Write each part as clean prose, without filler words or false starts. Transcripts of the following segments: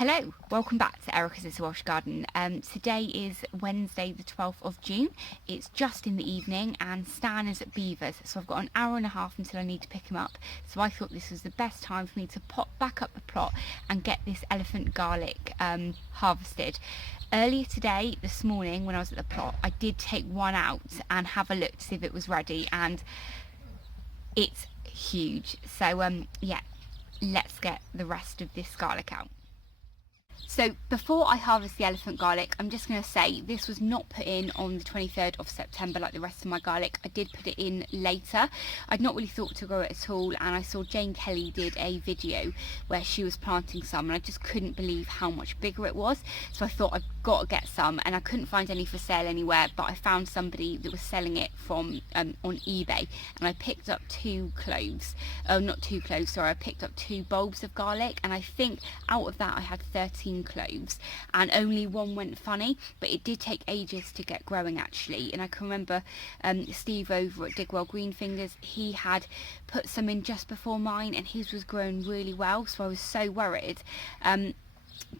Hello, welcome back to Erica's Little Welsh Garden. Today is Wednesday the 12th of June. It's just in the evening and Stan is at Beavers, so I've got an hour and a half until I need to pick him up. So I thought this was the best time for me to pop back up the plot and get this elephant garlic harvested. Earlier today, this morning when I was at the plot, I did take one out and have a look to see if it was ready, and it's huge. So yeah, let's get the rest of this garlic out. So before I harvest the elephant garlic, I'm just going to say this was not put in on the 23rd of September like the rest of my garlic. I did put it in later. I'd not really thought to grow it at all, and I saw Jane Kelly did a video where she was planting some and I just couldn't believe how much bigger it was. So I thought I've got to get some, and I couldn't find any for sale anywhere, but I found somebody that was selling it from on eBay, and I picked up two cloves. Not two cloves, sorry, I picked up 2 bulbs of garlic, and I think out of that I had 13 cloves, and only one went funny, but it did take ages to get growing actually. And I can remember Steve over at Digwell Green Fingers, he had put some in just before mine and his was growing really well, so I was so worried.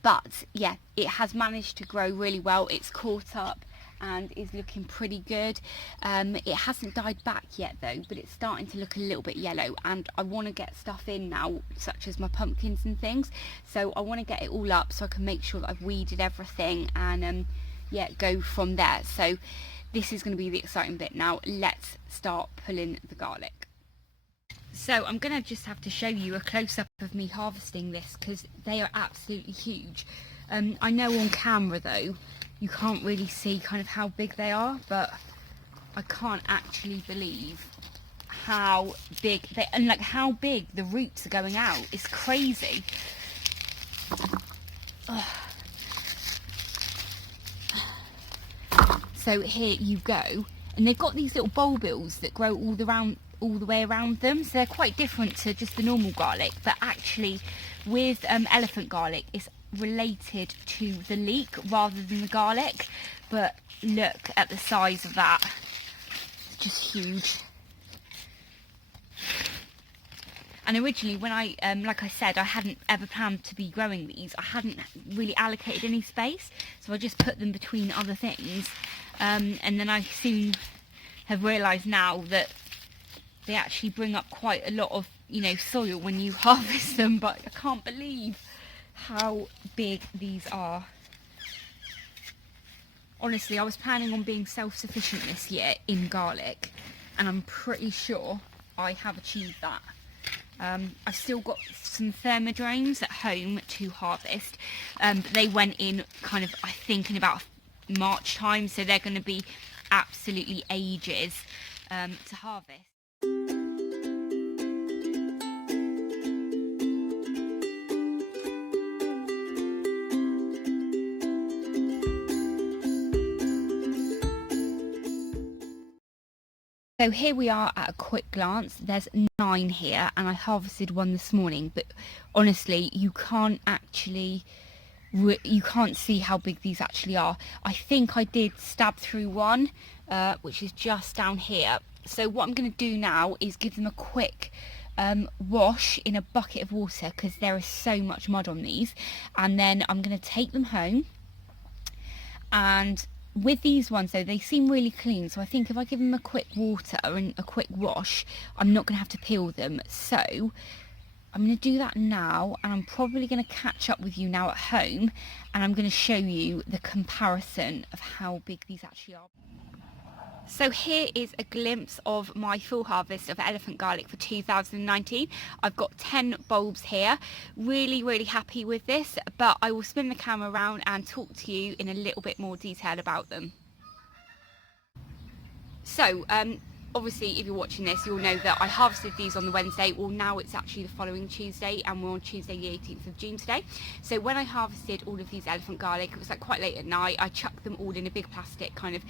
But yeah, it has managed to grow really well. It's caught up and is looking pretty good. It hasn't died back yet though, but it's starting to look a little bit yellow, and I want to get stuff in now, such as my pumpkins and things. So I want to get it all up so I can make sure that I've weeded everything and yeah, go from there. So this is going to be the exciting bit now. Let's start pulling the garlic. So I'm going to just have to show you a close-up of me harvesting this because they are absolutely huge. I know on camera though you can't really see kind of how big they are, but I can't actually believe how big they, and like how big the roots are going out. It's crazy. Ugh. So here you go, and they've got these little bulbils that grow all the way around them, so they're quite different to just the normal garlic, but actually with elephant garlic it's related to the leek rather than the garlic. But look at the size of that, it's just huge. And originally when I like I said, I hadn't ever planned to be growing these. I hadn't really allocated any space, so I just put them between other things, and then I soon have realised now that they actually bring up quite a lot of, you know, soil when you harvest them. But I can't believe how big these are. Honestly, I was planning on being self-sufficient this year in garlic, and I'm pretty sure I have achieved that. I've still got some thermodrones at home to harvest, but they went in kind of, I think, in about March time, so they're going to be absolutely ages to harvest. So here we are at a quick glance. There's 9 here, and I harvested one this morning, but honestly you can't see how big these actually are. I think I did stab through one, which is just down here. So what I'm going to do now is give them a quick wash in a bucket of water, because there is so much mud on these, and then I'm going to take them home. And with these ones though, they seem really clean, so I think if I give them a quick water and a quick wash, I'm not going to have to peel them. So I'm going to do that now, and I'm probably going to catch up with you now at home, and I'm going to show you the comparison of how big these actually are. So here is a glimpse of my full harvest of elephant garlic for 2019. I've got 10 bulbs here. Really happy with this, but I will spin the camera around and talk to you in a little bit more detail about them. So obviously if you're watching this, you'll know that I harvested these on the Wednesday. Well, now it's actually the following Tuesday, and we're on Tuesday the 18th of June today. So when I harvested all of these elephant garlic, it was like quite late at night. I chucked them all in a big plastic kind of,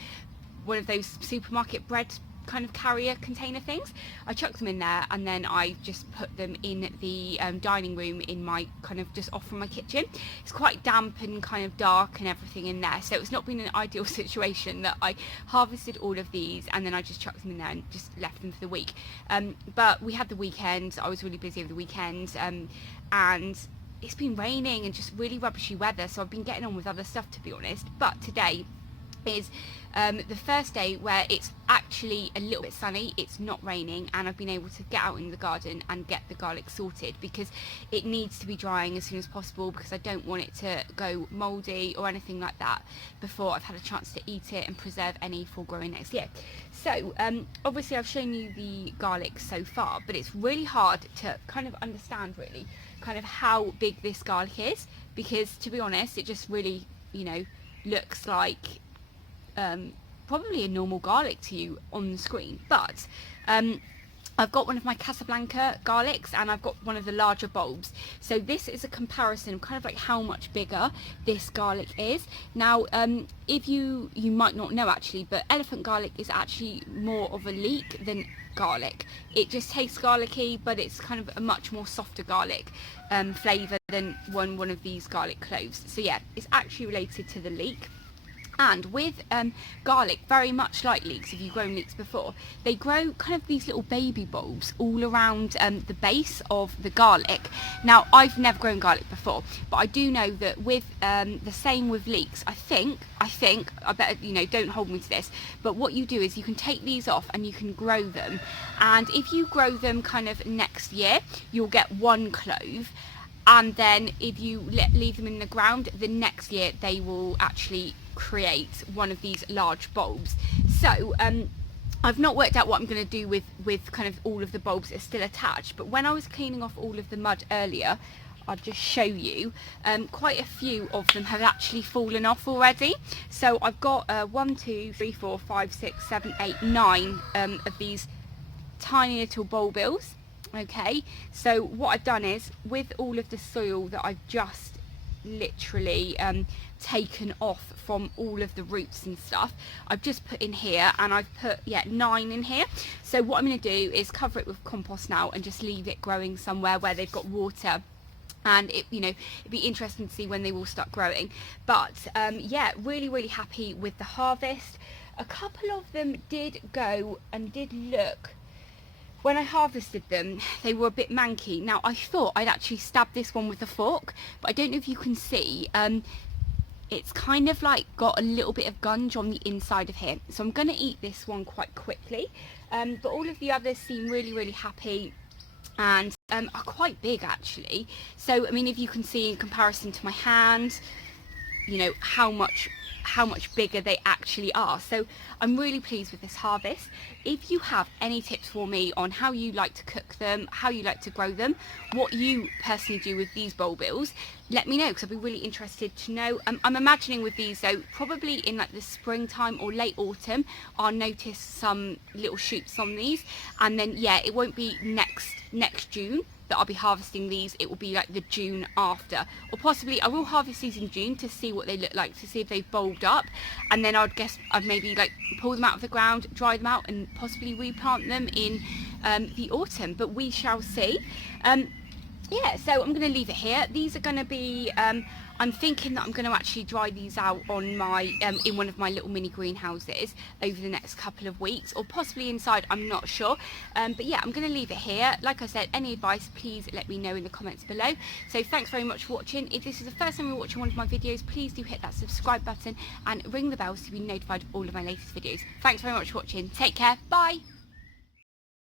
one of those supermarket bread kind of carrier container things. I chucked them in there, and then I just put them in the dining room in my kind of just off from my kitchen. It's quite damp and kind of dark and everything in there, so it's not been an ideal situation that I harvested all of these and then I just chucked them in there and just left them for the week. But we had the weekend, I was really busy over the weekend, and it's been raining and just really rubbishy weather, so I've been getting on with other stuff, to be honest. But today is the first day where it's actually a little bit sunny, it's not raining, and I've been able to get out in the garden and get the garlic sorted, because it needs to be drying as soon as possible, because I don't want it to go mouldy or anything like that before I've had a chance to eat it and preserve any for growing next year. So obviously I've shown you the garlic so far, but it's really hard to kind of understand really kind of how big this garlic is, because to be honest it just really, you know, looks like probably a normal garlic to you on the screen. But I've got one of my Casablanca garlics and I've got one of the larger bulbs, so this is a comparison of kind of like how much bigger this garlic is. Now if you might not know actually, but elephant garlic is actually more of a leek than garlic. It just tastes garlicky, but it's kind of a much more softer garlic flavour than one of these garlic cloves. So yeah, it's actually related to the leek. And with garlic, very much like leeks, if you've grown leeks before, they grow kind of these little baby bulbs all around the base of the garlic. Now, I've never grown garlic before, but I do know that with the same with leeks, I think, I better, you know, don't hold me to this, but what you do is you can take these off and you can grow them. And if you grow them kind of next year, you'll get one clove. And then if you leave them in the ground, the next year they will actually create one of these large bulbs. So I've not worked out what I'm going to do with kind of all of the bulbs that are still attached, but when I was cleaning off all of the mud earlier, I'll just show you, quite a few of them have actually fallen off already. So I've got 1, 2, 3, 4, 5, 6, 7, 8, 9 of these tiny little bulbils. Okay, so what I've done is, with all of the soil that I've just literally taken off from all of the roots and stuff, I've just put in here, and I've put 9 in here. So what I'm going to do is cover it with compost now and just leave it growing somewhere where they've got water, and it, you know, it'd be interesting to see when they will start growing. But yeah, really happy with the harvest. A couple of them did go and did look, when I harvested them, they were a bit manky. Now, I thought I'd actually stab this one with a fork, but I don't know if you can see, it's kind of like got a little bit of gunge on the inside of here. So I'm going to eat this one quite quickly. But all of the others seem really happy and are quite big actually. So, I mean, if you can see in comparison to my hand, you know, how much bigger they actually are. So I'm really pleased with this harvest. If you have any tips for me on how you like to cook them, how you like to grow them, what you personally do with these bulbils, let me know, because I'd be really interested to know. I'm imagining with these though, probably in like the springtime or late autumn, I'll notice some little shoots on these, and then yeah, it won't be next June that I'll be harvesting these. It will be like the June after, or possibly I will harvest these in June to see what they look like, to see if they've bulbed up, and then I'd maybe like pull them out of the ground, dry them out, and possibly replant them in the autumn, but we shall see. Yeah, so I'm going to leave it here. These are going to be, I'm thinking that I'm going to actually dry these out on my, in one of my little mini greenhouses over the next couple of weeks, or possibly inside, I'm not sure. But yeah, I'm going to leave it here. Like I said, any advice, please let me know in the comments below. So thanks very much for watching. If this is the first time you're watching one of my videos, please do hit that subscribe button and ring the bell to be notified of all of my latest videos. Thanks very much for watching. Take care. Bye.